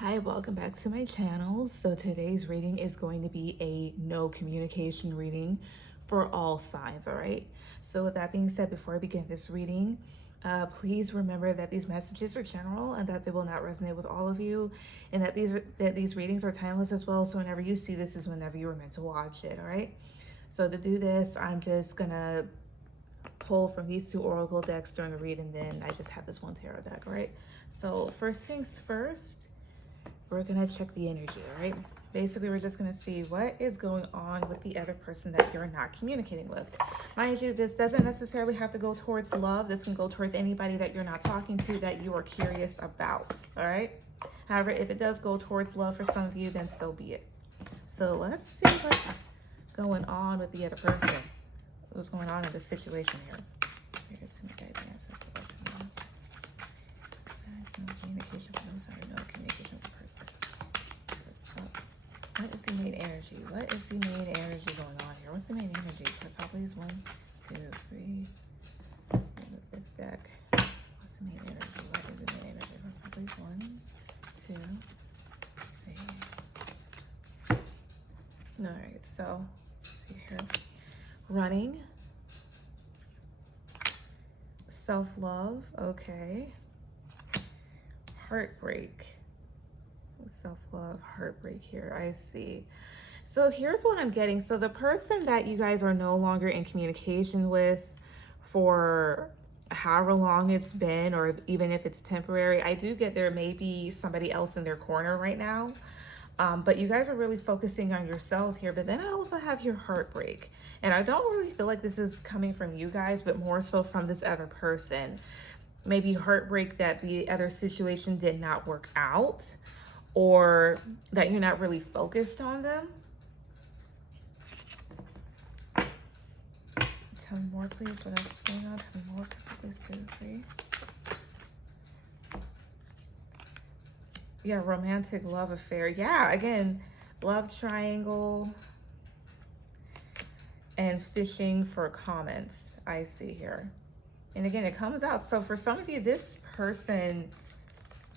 Hi, welcome back to my channel. So today's reading is going to be a no communication reading for all signs, all right? So with that being said, before I begin this reading, please remember that these messages are general and that they will not resonate with all of you, and that these readings are timeless as well. So whenever you see this is whenever you were meant to watch it, all right? So to do this, I'm just gonna pull from these two oracle decks during the read, and then I just have this one tarot deck, all right? So first things first, we're gonna check the energy, all right? Basically, we're just gonna see what is going on with the other person that you're not communicating with. Mind you, this doesn't necessarily have to go towards love. This can go towards anybody that you're not talking to that you are curious about, all right? However, if it does go towards love for some of you, then so be it. So let's see what's going on with the other person. What's going on in this situation here? No communication for those that are no communication with the person. What is the main energy? What is the main energy going on here? What's the main energy? Press out, please. 1, 2, 3. This deck. What's the main energy? What is the main energy? Press out, please. 1, 2, 3. All right. So let's see here. Running. Self-love. Okay. Heartbreak. Self-love, heartbreak here. I see. So here's what I'm getting. So the person that you guys are no longer in communication with for however long it's been, or even if it's temporary, I do get there may be somebody else in their corner right now. But you guys are really focusing on yourselves here. But then I also have your heartbreak. And I don't really feel like this is coming from you guys, but more so from this other person. Maybe heartbreak that the other situation did not work out, or that you're not really focused on them. Tell me more, please. What else is going on? Tell me more, please. 2, 3. Yeah, romantic love affair. Yeah, again, love triangle and fishing for comments. I see here. And again, it comes out. So for some of you, this person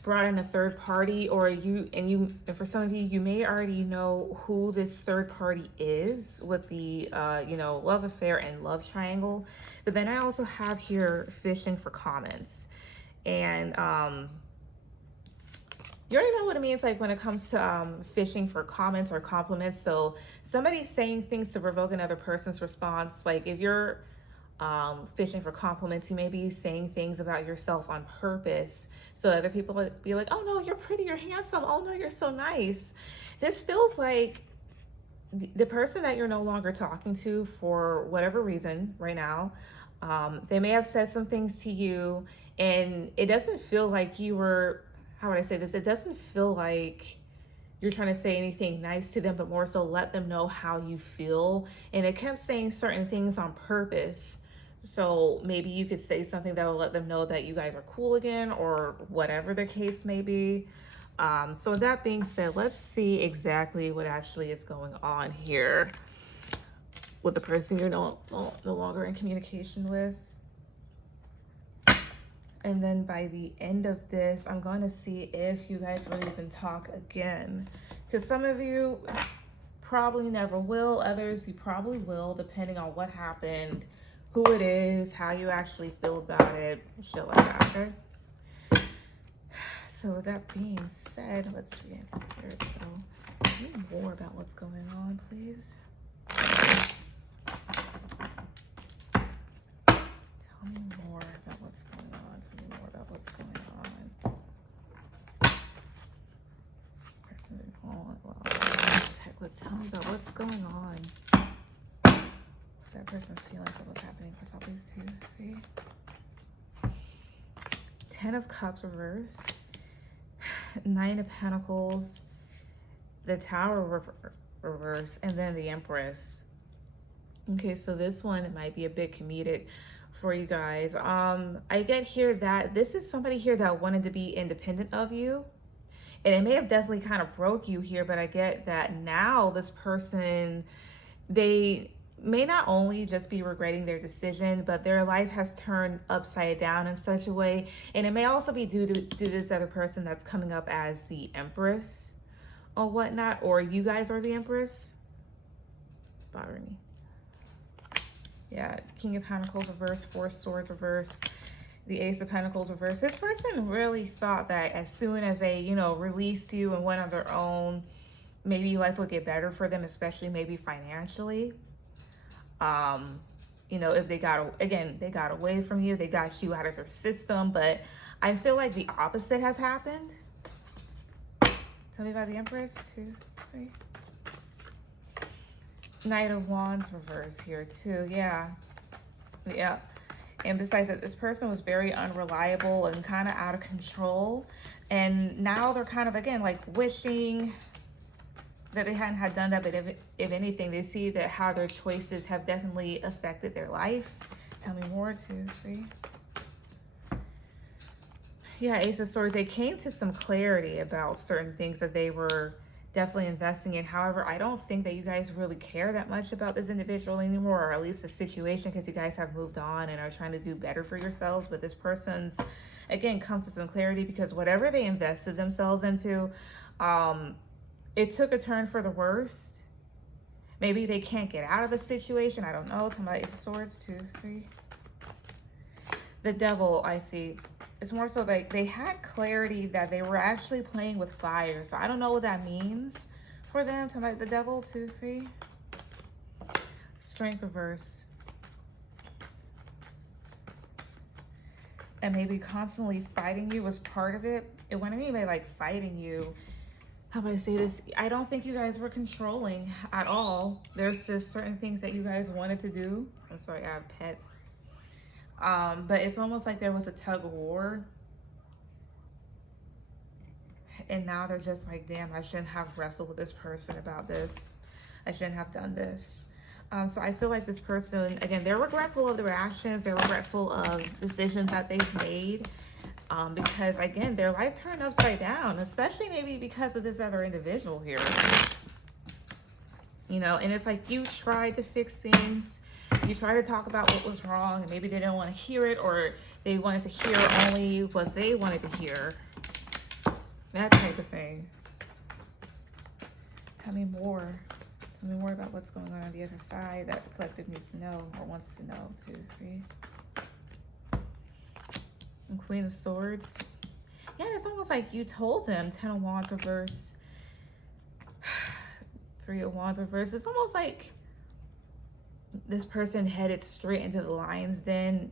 brought in a third party, or and for some of you, you may already know who this third party is with the love affair and love triangle. But then I also have here fishing for comments, and you already know what it means, like when it comes to fishing for comments or compliments. So somebody's saying things to provoke another person's response. Like if you're fishing for compliments, you may be saying things about yourself on purpose so other people would be like, oh no, you're pretty, you're handsome, oh no, you're so nice. This feels like the person that you're no longer talking to for whatever reason right now, they may have said some things to you, and it doesn't feel like you were, how would I say this? It doesn't feel like you're trying to say anything nice to them, but more so let them know how you feel. And it kept saying certain things on purpose. So maybe you could say something that will let them know that you guys are cool again, or whatever the case may be. So with that being said, let's see exactly what actually is going on here with the person you're no longer in communication with. And then by the end of this, I'm going to see if you guys will even talk again. Because some of you probably never will. Others, you probably will, depending on what happened, who it is, how you actually feel about it, shit like that, okay? So with that being said, let's read it. So tell me more about what's going on, please. Tell me more about what's going on. Tell me more about what's going on. Person, tell me about what's going on. What's that person's feelings of what's happening? Press out, please. 2, 3. 10 of Cups reverse. 9 of Pentacles. The Tower reverse. And then the Empress. Okay, so this one might be a bit comedic for you guys. I get here that this is somebody here that wanted to be independent of you, and it may have definitely kind of broke you here, but I get that now this person, they may not only just be regretting their decision, but their life has turned upside down in such a way. And it may also be due to this other person that's coming up as the Empress or whatnot, or you guys are the Empress. It's bothering me. Yeah, King of Pentacles reversed, Four of Swords reversed, the Ace of Pentacles reversed. This person really thought that as soon as they, you know, released you and went on their own, maybe life would get better for them, especially maybe financially. You know, if they they got away from you, they got you out of their system. But I feel like the opposite has happened. Tell me about the Empress. 2, 3. Knight of Wands reverse here too. Yeah. And besides that, this person was very unreliable and kind of out of control. And now they're kind of, again, like wishing that they hadn't had done that. But if anything, they see that how their choices have definitely affected their life. Tell me more. 2, 3. Yeah, Ace of Swords. They came to some clarity about certain things that they were definitely investing in. However, I don't think that you guys really care that much about this individual anymore, or at least the situation, because you guys have moved on and are trying to do better for yourselves. But this person's, again, comes to some clarity because whatever they invested themselves into, it took a turn for the worst. Maybe they can't get out of a situation. I don't know. Tell me, Ace of Swords. 2, 3. The Devil, I see. It's more so like they had clarity that they were actually playing with fire. So I don't know what that means for them. To like the Devil. 2, 3. Strength reverse. And maybe constantly fighting you was part of it. And when I mean by like fighting you, how about I say this? I don't think you guys were controlling at all. There's just certain things that you guys wanted to do. I'm sorry, I have pets. But it's almost like there was a tug of war. And now they're just like, damn, I shouldn't have wrestled with this person about this. I shouldn't have done this. So I feel like this person, again, they're regretful of their actions. They're regretful of decisions that they've made. Because, again, their life turned upside down, especially maybe because of this other individual here. You know, and it's like you tried to fix things. You try to talk about what was wrong, and maybe they didn't want to hear it, or they wanted to hear only what they wanted to hear. That type of thing. Tell me more. Tell me more about what's going on the other side that the collective needs to know or wants to know. 2, 3. And Queen of Swords. Yeah, it's almost like you told them. 10 of Wands reverse. 3 of Wands reverse. It's almost like this person headed straight into the lion's den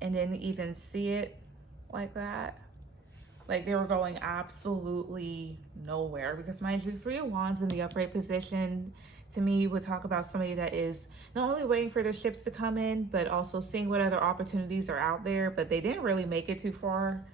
and didn't even see it like that. Like they were going absolutely nowhere. Because mind you, 3 of Wands in the upright position, to me, would talk about somebody that is not only waiting for their ships to come in, but also seeing what other opportunities are out there. But they didn't really make it too far.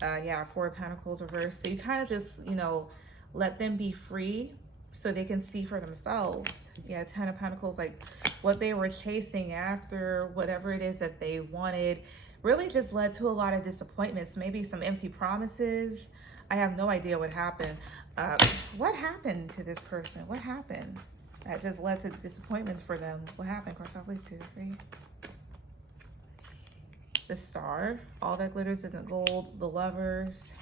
Yeah, 4 of Pentacles reversed. So you kind of just, you know, let them be free so they can see for themselves. Yeah, 10 of Pentacles, like what they were chasing after, whatever it is that they wanted, really just led to a lot of disappointments, maybe some empty promises. I have no idea what happened. What happened to this person? What happened? That just led to disappointments for them. What happened? Cross off, please. 2, 3. The Star. All that glitters isn't gold. The Lovers.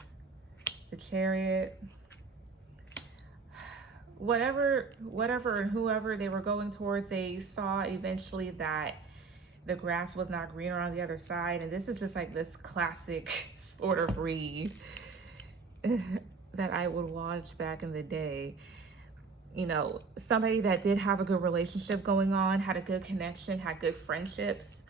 The Chariot. Whatever and whoever they were going towards, they saw eventually that the grass was not greener on the other side. And this is just like this classic sort of read that I would watch back in the day. You know, somebody that did have a good relationship going on, had a good connection, had good friendships,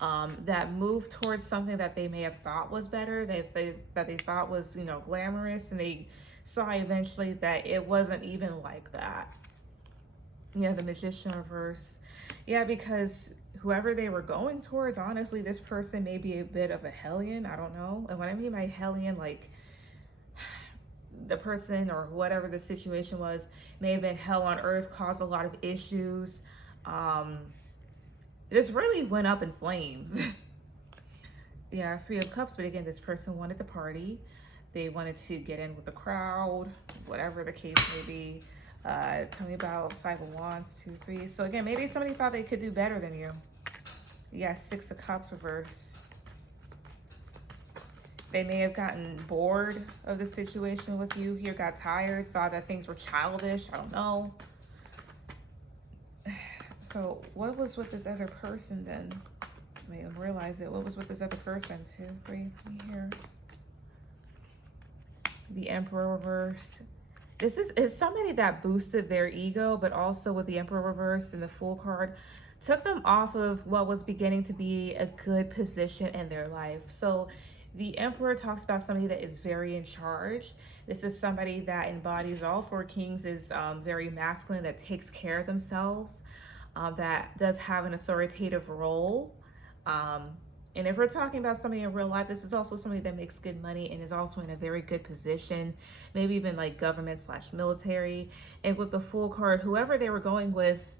that moved towards something that they may have thought was better, that they thought was, you know, glamorous, and they saw eventually that it wasn't even like that. Yeah, the Magician reverse. Yeah, because whoever they were going towards, honestly, this person may be a bit of a hellion. I don't know. And what I mean by hellion, like the person or whatever the situation was may have been hell on earth, caused a lot of issues. This really went up in flames. Yeah, 3 of Cups, but again, this person wanted to party. They wanted to get in with the crowd, whatever the case may be. Tell me about Five of Wands, 2, 3. So again, maybe somebody thought they could do better than you. Yeah, Six of Cups reverse. They may have gotten bored of the situation with you here, got tired, thought that things were childish. I don't know. So what was with this other person then? I may have realized it. What was with this other person? 2, 3, here. The Emperor reverse. It's somebody that boosted their ego, but also with the Emperor reverse and the Fool card, took them off of what was beginning to be a good position in their life. So the Emperor talks about somebody that is very in charge. This is somebody that embodies all four kings, is very masculine, that takes care of themselves, that does have an authoritative role. And if we're talking about somebody in real life, this is also somebody that makes good money and is also in a very good position, maybe even like government / military. And with the Fool card, whoever they were going with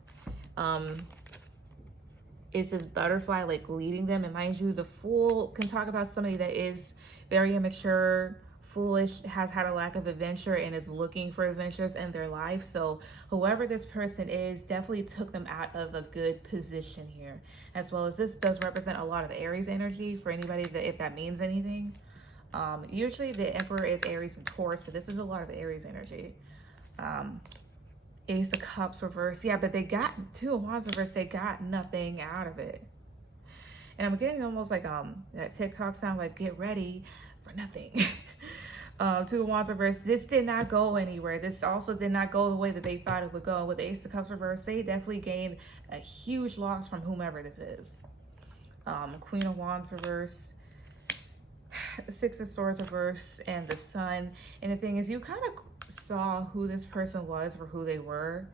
is this butterfly like leading them. And mind you, the Fool can talk about somebody that is very immature, foolish, has had a lack of adventure, and is looking for adventures in their life. So whoever this person is definitely took them out of a good position here. As well as this does represent a lot of Aries energy for anybody that, if that means anything. Usually the Emperor is Aries and Taurus, but this is a lot of Aries energy. Ace of Cups reverse. Yeah, but they got Two of Wands reverse. They got nothing out of it. And I'm getting almost like that TikTok sound, like get ready for nothing. Two of Wands reverse. This did not go anywhere. This also did not go the way that they thought it would go. With the Ace of Cups reverse, they definitely gained a huge loss from whomever this is. Queen of Wands reverse, Six of Swords reverse, and the Sun. And the thing is, you kind of saw who this person was for who they were.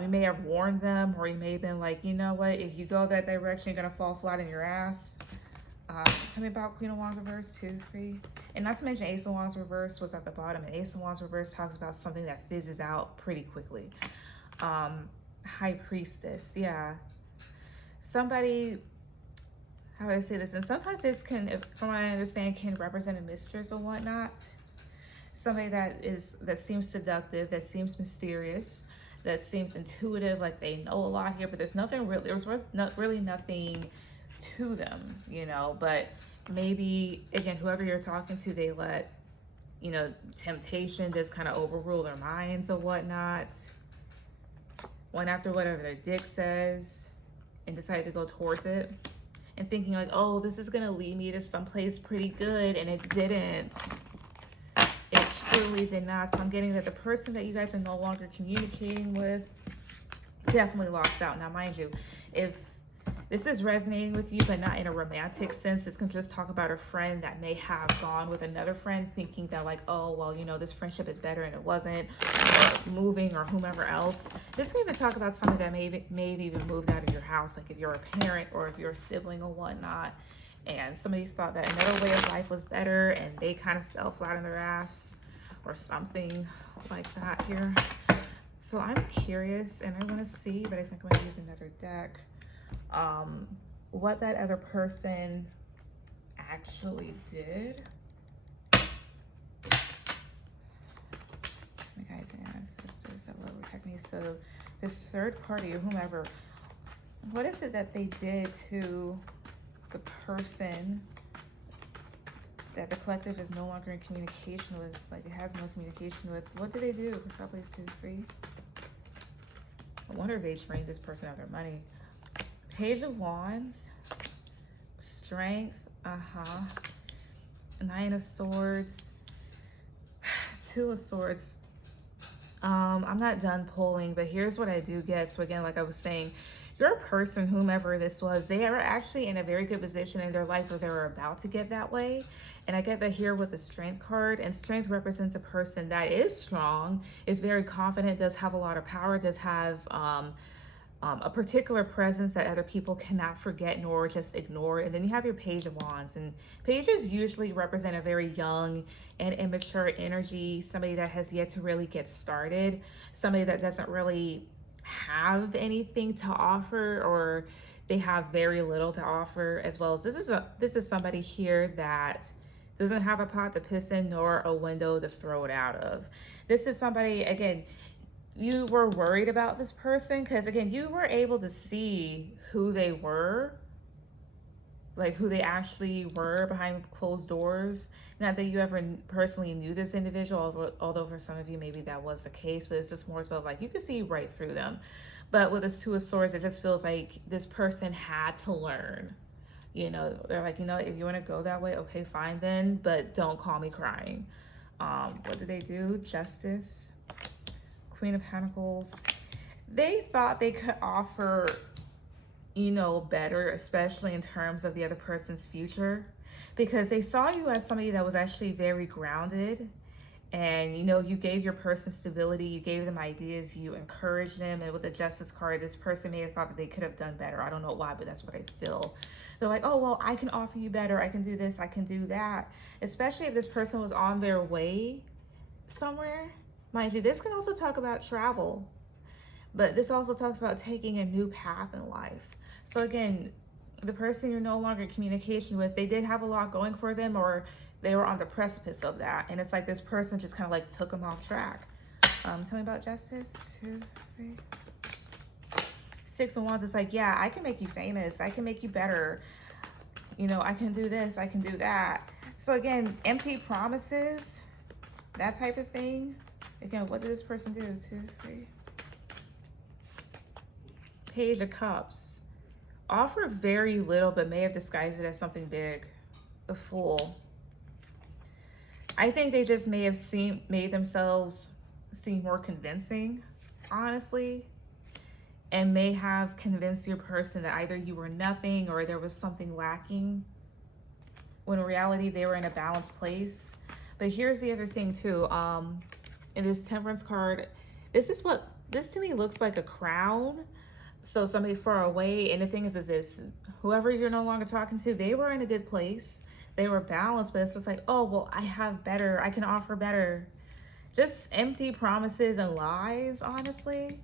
You may have warned them, or you may have been like, you know what, if you go that direction, you're gonna fall flat in your ass. Tell me about Queen of Wands reverse, 2, 3. And not to mention Ace of Wands reverse was at the bottom. And Ace of Wands reverse talks about something that fizzes out pretty quickly. High Priestess, yeah. Somebody, how do I say this? And sometimes this can, from what I understand, can represent a mistress or whatnot. Somebody that seems seductive, that seems mysterious, that seems intuitive, like they know a lot here, but there's nothing really, really nothing to them, you know. But maybe again, whoever you're talking to, they let, you know, temptation just kind of overrule their minds or whatnot, went after whatever their dick says and decided to go towards it, and thinking like, oh, this is gonna lead me to someplace pretty good, and it didn't. It truly did not. So I'm getting that the person that you guys are no longer communicating with definitely lost out. Now mind you, if this is resonating with you, but not in a romantic sense, this can just talk about a friend that may have gone with another friend thinking that like, oh, well, you know, this friendship is better and it wasn't, or moving, or whomever else. This can even talk about somebody that may have even moved out of your house, like if you're a parent or if you're a sibling or whatnot, and somebody thought that another way of life was better and they kind of fell flat on their ass or something like that here. So I'm curious, and I want to see, but I think I'm going to use another deck. What that other person actually did. My guys and ancestors that love protect me. So this third party or whomever, what is it that they did to the person that the collective is no longer in communication with, like it has no communication with? What did they do? Stop, please, 2, 3. I wonder if they drained this person of their money. Page of Wands, Strength, Nine of Swords, Two of Swords. I'm not done pulling, but here's what I do get. So again, like I was saying, your person, whomever this was, they are actually in a very good position in their life, or they're about to get that way. And I get that here with the Strength card, and Strength represents a person that is strong, is very confident, does have a lot of power, does have a particular presence that other people cannot forget nor just ignore. And then you have your Page of Wands, and pages usually represent a very young and immature energy, somebody that has yet to really get started, somebody that doesn't really have anything to offer, or they have very little to offer. As well as this is somebody here that doesn't have a pot to piss in nor a window to throw it out of. This is somebody, again, you were worried about this person because, again, you were able to see who they were, like who they actually were behind closed doors. Not that you ever personally knew this individual, although for some of you maybe that was the case, but it's just more so like you could see right through them. But with this Two of Swords, it just feels like this person had to learn. You know, they're like, you know, if you want to go that way, okay, fine then, but don't call me crying. What did they do? Justice, Queen of Pentacles. They thought they could offer, you know, better, especially in terms of the other person's future, because they saw you as somebody that was actually very grounded. And, you know, you gave your person stability, you gave them ideas, you encouraged them. And with the Justice card, this person may have thought that they could have done better. I don't know why, but that's what I feel. They're like, oh, well, I can offer you better. I can do this. I can do that. Especially if this person was on their way somewhere. Mind you, this can also talk about travel. But this also talks about taking a new path in life. So again, the person you're no longer in communication with, they did have a lot going for them, or they were on the precipice of that. And it's like this person just kind of like took them off track. Tell me about Justice. 2, 3. 6 of Wands. It's like, yeah, I can make you famous. I can make you better. You know, I can do this. I can do that. So again, empty promises, that type of thing. Again, what did this person do? 2, 3. Page of Cups. Offer very little, but may have disguised it as something big. The Fool. I think they just may have made themselves seem more convincing, honestly, and may have convinced your person that either you were nothing or there was something lacking, when in reality they were in a balanced place. But here's the other thing too. In this Temperance card, this to me looks like a crown. So somebody far away, and the thing is this, whoever you're no longer talking to, they were in a good place. They were balanced, but it's just like, oh, well, I have better. I can offer better. Just empty promises and lies, honestly.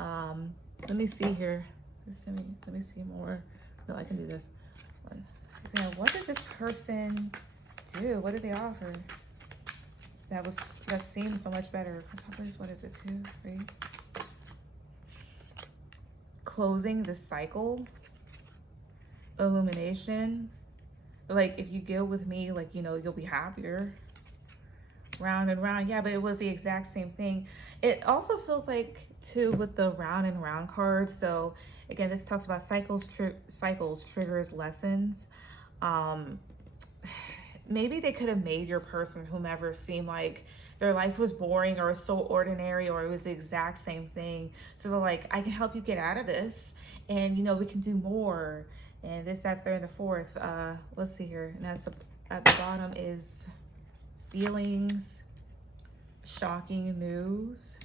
Let me see here. Let me see more. No, I can do this. Yeah, what did this person do? What did they offer? That seems so much better. What is it? 2, 3. Closing the cycle. Illumination. Like, if you go with me, like, you know, you'll be happier. Round and round. Yeah, but it was the exact same thing. It also feels like, too, with the round and round card. So, again, this talks about cycles, triggers, lessons. Maybe they could have made your person, whomever, seem like their life was boring or so ordinary, or it was the exact same thing. So they're like, I can help you get out of this. And, you know, we can do more. And this, that, third, and the fourth. Let's see here. And that's at the bottom is feelings, shocking news,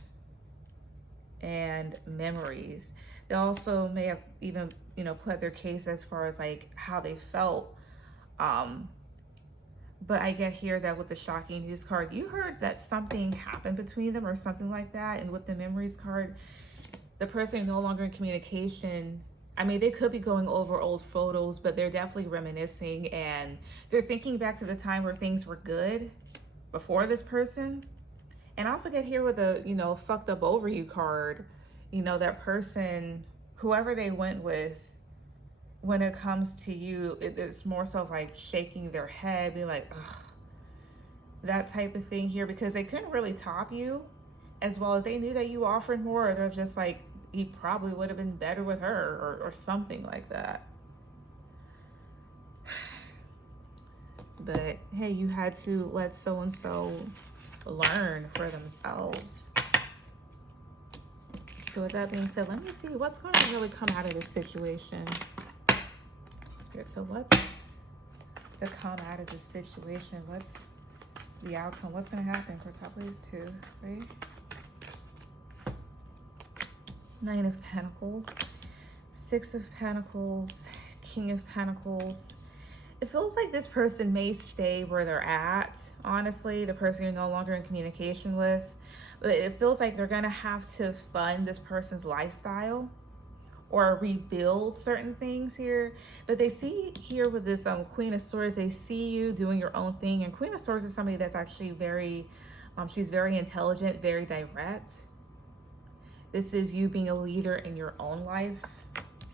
and memories. They also may have even, you know, pled their case as far as like how they felt. But I get here that with the shocking news card, you heard that something happened between them or something like that. And with the memories card, the person no longer in communication. I mean, they could be going over old photos, but they're definitely reminiscing, and they're thinking back to the time where things were good before this person. And I also get here with a, you know, fucked up over you card. You know, that person, whoever they went with, when it comes to you, it's more so like shaking their head, being like, ugh, that type of thing here, because they couldn't really top you, as well as they knew that you offered more, or they're just like, he probably would have been better with her, or something like that. But hey, you had to let so-and-so learn for themselves. So with that being said, let me see what's going to really come out of this situation. Spirit, so what's to come out of this situation? What's the outcome? What's going to happen? For top, please, 2, 3. 9 of Pentacles, 6 of Pentacles, King of Pentacles. It feels like this person may stay where they're at, honestly, the person you're no longer in communication with. But it feels like they're going to have to fund this person's lifestyle or rebuild certain things here. But they see here with this Queen of Swords, they see you doing your own thing. And Queen of Swords is somebody that's actually very, she's very intelligent, very direct. This is you being a leader in your own life.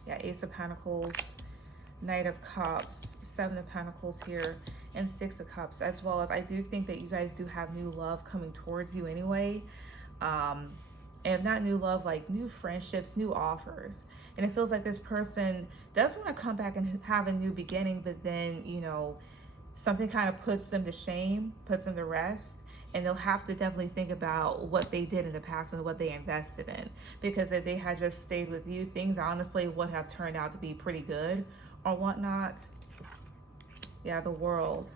Yeah, Ace of Pentacles, Knight of Cups, Seven of Pentacles here, and Six of Cups, as well as I do think that you guys do have new love coming towards you anyway. And if not new love, like new friendships, new offers. And it feels like this person does want to come back and have a new beginning, but then, you know, something kind of puts them to shame, puts them to rest. And they'll have to definitely think about what they did in the past and what they invested in. Because if they had just stayed with you, things honestly would have turned out to be pretty good or whatnot. Yeah, the World.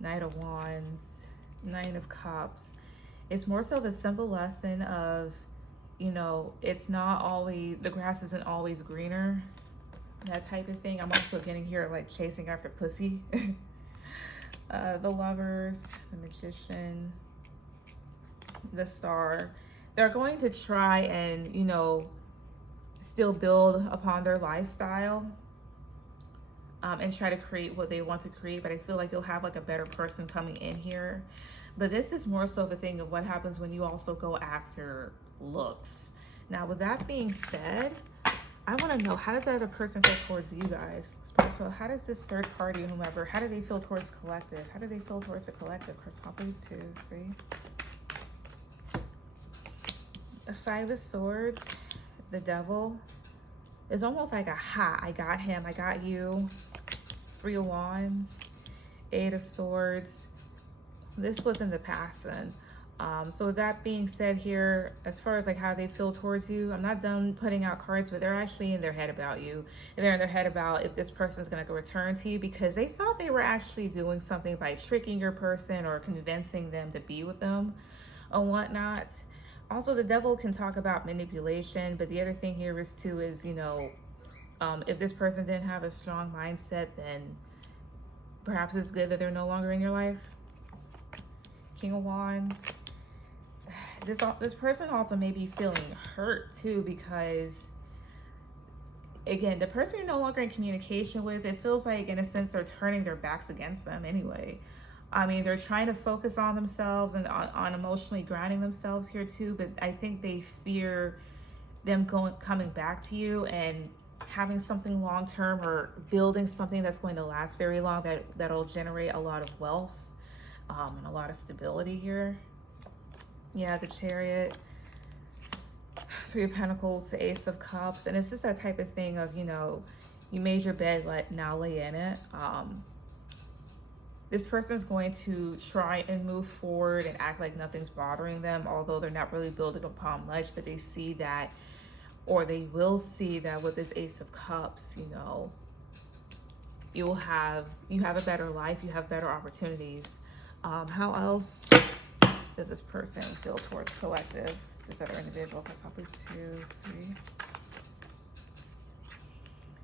Knight of Wands. Nine of Cups. It's more so the simple lesson of, you know, it's not always, the grass isn't always greener. That type of thing. I'm also getting here like chasing after pussy. The Lovers, the Magician, the Star. They're going to try and, you know, still build upon their lifestyle and try to create what they want to create. But I feel like you'll have like a better person coming in here. But this is more so the thing of what happens when you also go after looks. Now, with that being said, I want to know, how does that other person feel towards you guys? So how does this third party, whomever, how do they feel towards collective? How do they feel towards the collective? Crystal, please, 2, 3. The Five of Swords, the Devil. It's almost like a I got him, I got you. 3 of Wands, 8 of Swords. This was in the past then. So with that being said here, as far as like how they feel towards you, I'm not done putting out cards, but they're actually in their head about you. And they're in their head about if this person is going to return to you, because they thought they were actually doing something by tricking your person or convincing them to be with them or whatnot. Also, the Devil can talk about manipulation, but the other thing here is too is, you know, if this person didn't have a strong mindset, then perhaps it's good that they're no longer in your life. King of Wands. This person also may be feeling hurt too, because again, the person you're no longer in communication with, it feels like in a sense they're turning their backs against them anyway. I mean, they're trying to focus on themselves and on emotionally grounding themselves here too, but I think they fear them coming back to you and having something long-term or building something that's going to last very long, that'll generate a lot of wealth and a lot of stability here. Yeah, the Chariot, 3 of Pentacles, the Ace of Cups. And it's just that type of thing of, you know, you made your bed, now lay in it. This person's going to try and move forward and act like nothing's bothering them, although they're not really building upon much, but they see that, or they will see that with this Ace of Cups, you know, you have a better life, you have better opportunities. How else does this person feel towards collective, this other individual? Please, 2, 3.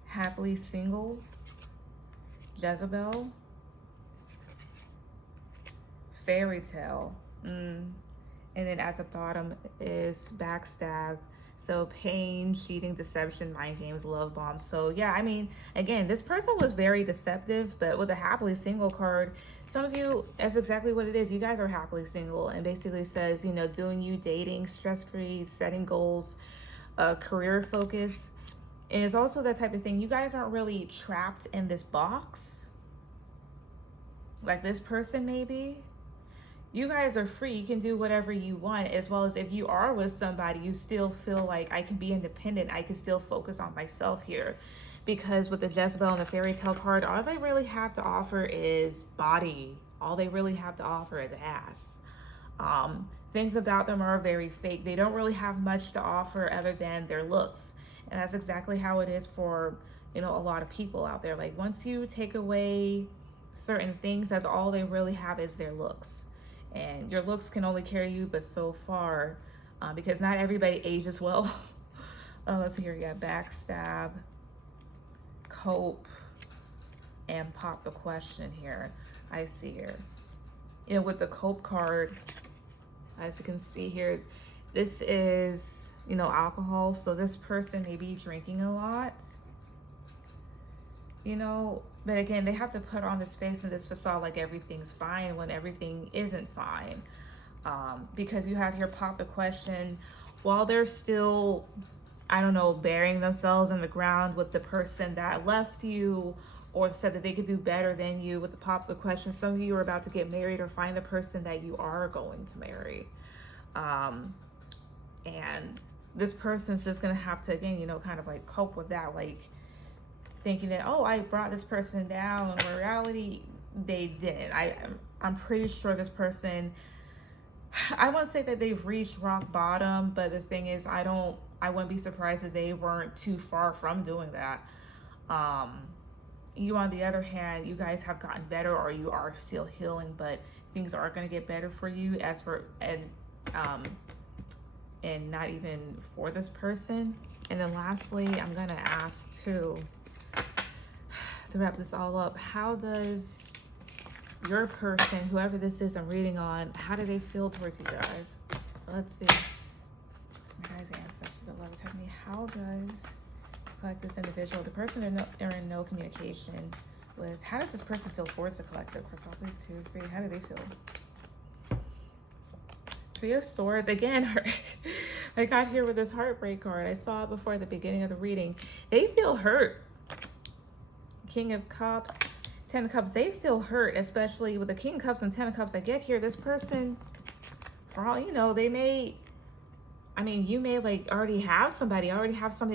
Happily single, Jezebel, Fairy Tale, and then at the bottom is backstab. So pain, cheating, deception, mind games, love bombs. So yeah, I mean, again, this person was very deceptive, but with a happily single card, some of you, that's exactly what it is. You guys are happily single, and basically says, you know, doing you, dating, stress-free, setting goals, career focus. And it's also that type of thing. You guys aren't really trapped in this box like this person maybe. You guys are free. You can do whatever you want, as well as if you are with somebody, you still feel like I can be independent. I can still focus on myself here. Because with the Jezebel and the Fairy Tale card, all they really have to offer is body. All they really have to offer is ass. Things about them are very fake. They don't really have much to offer other than their looks. And that's exactly how it is for, you know, a lot of people out there. Like once you take away certain things, that's all they really have is their looks. And your looks can only carry you but so far, because not everybody ages well. Let's see here, you got backstab, cope, and pop the question here. I see here. You know, with the cope card, as you can see here, this is, you know, alcohol. So this person may be drinking a lot, you know, but again, they have to put on this face and this facade like everything's fine when everything isn't fine. Because you have here pop the question, while they're still, I don't know, burying themselves in the ground with the person that left you or said that they could do better than you with the popular question, some of you are about to get married or find the person that you are going to marry. And this person's just going to have to, again, you know, kind of like cope with that, like thinking that, oh, I brought this person down, when in reality, they didn't. I'm pretty sure this person, I won't say that they've reached rock bottom, but the thing is, I wouldn't be surprised if they weren't too far from doing that. You, on the other hand, you guys have gotten better, or you are still healing, but things are going to get better for you as for, and not even for this person. And then lastly, I'm going to ask too, to wrap this all up, how does your person, whoever this is I'm reading on, how do they feel towards you guys? Let's see. My guys' ancestors that love tell me, how does this individual, the person they're in no communication with, how does this person feel towards the collective? Of course, all these 2, 3, how do they feel? 3 of Swords, again, I got here with this heartbreak card. I saw it before at the beginning of the reading. They feel hurt. King of Cups, 10 of Cups, they feel hurt, especially with the King of Cups and 10 of Cups. I get here, this person, for all you know, they may, I mean, you may like already have somebody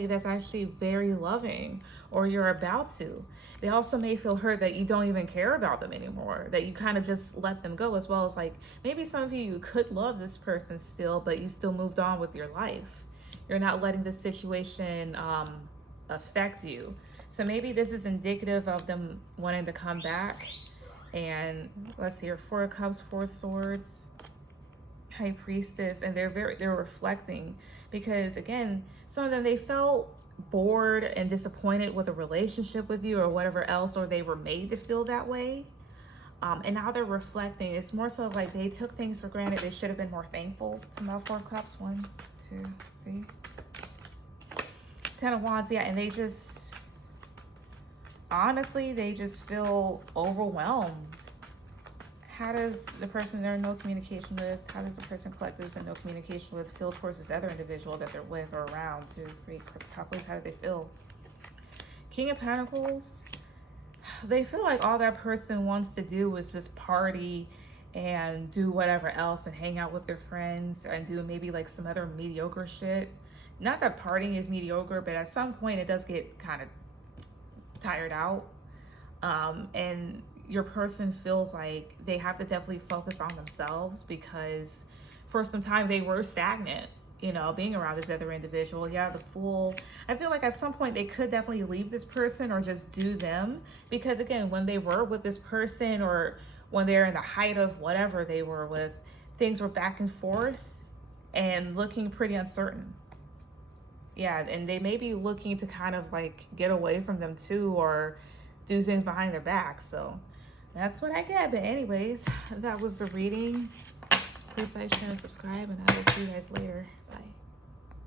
that's actually very loving, or you're about to. They also may feel hurt that you don't even care about them anymore, that you kind of just let them go, as well as like maybe some of you could love this person still, but you still moved on with your life. You're not letting the situation affect you. So maybe this is indicative of them wanting to come back. And let's see here, 4 of Cups, 4 of Swords, High Priestess, and they're reflecting, because again, some of them, they felt bored and disappointed with a relationship with you or whatever else, or they were made to feel that way. And now they're reflecting. It's more so like they took things for granted. They should have been more thankful. To 4 of Cups, 1, 2, 3. 10 of Wands, yeah, and they just, honestly, they just feel overwhelmed. How does the person they're in no communication with, how does the person collectives in no communication with feel towards this other individual that they're with or around? 2, 3, how do they feel? King of Pentacles, they feel like all that person wants to do is just party and do whatever else and hang out with their friends and do maybe like some other mediocre shit. Not that partying is mediocre, but at some point it does get kind of tired out. And your person feels like they have to definitely focus on themselves, because for some time they were stagnant, you know, being around this other individual. Yeah, the Fool. I feel like at some point they could definitely leave this person or just do them, because again, when they were with this person or when they're in the height of whatever they were with, things were back and forth and looking pretty uncertain. Yeah, and they may be looking to kind of like get away from them too, or do things behind their back. So that's what I get. But anyways, that was the reading. Please like, share, and subscribe, and I will see you guys later. Bye.